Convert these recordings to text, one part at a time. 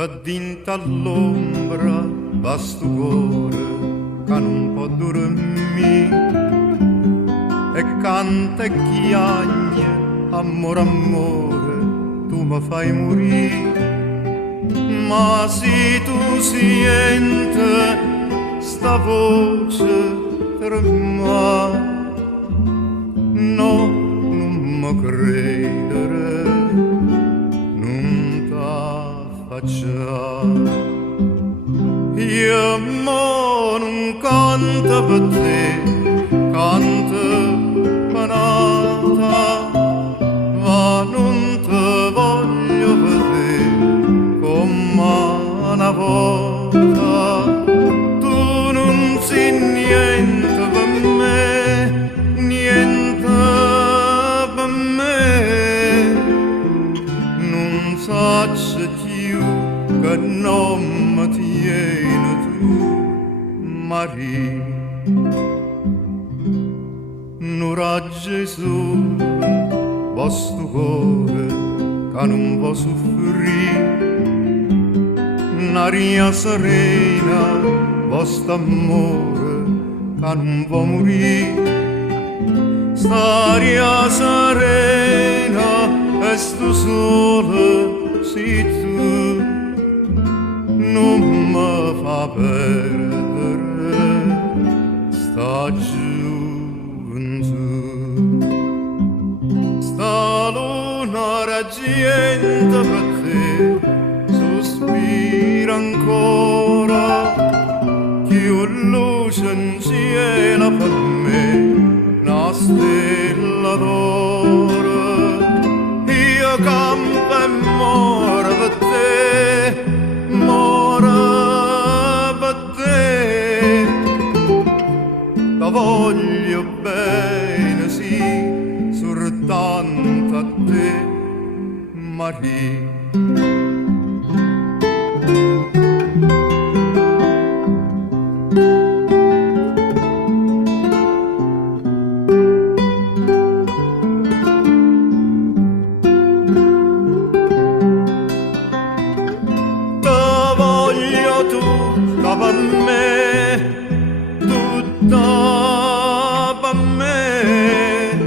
E dintre all'ombra va sto cuore che non può dormire e canta e chiagna, amore, amore, tu mi fai morire. Ma se tu senti sta voce tremare, no, non mi credere, non t'ha faccia. Io mo non canto per te, canto panata, ma non te voglio vedere come una volta. Tu non sei niente per me, niente per me. Non saccio più che non mi tieni tu, Maria. N'ora Gesù, vostro cuore che non può soffrire, n'aria serena, vostro amore che non può morire. St'aria serena e sto sole sei tu, non mi fa perdere sta gioventù. Sta luna raggienta per te, sospira ancora, più luce in cielo per me, una stella d'oro. Io campo e moro per te, moro per te. La voglio bene, sì, soltanto a te, Maria. Tutta per me, tutta per me,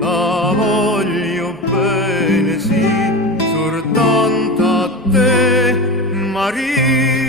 la voglio bene, sì, soltanto a te, Maria.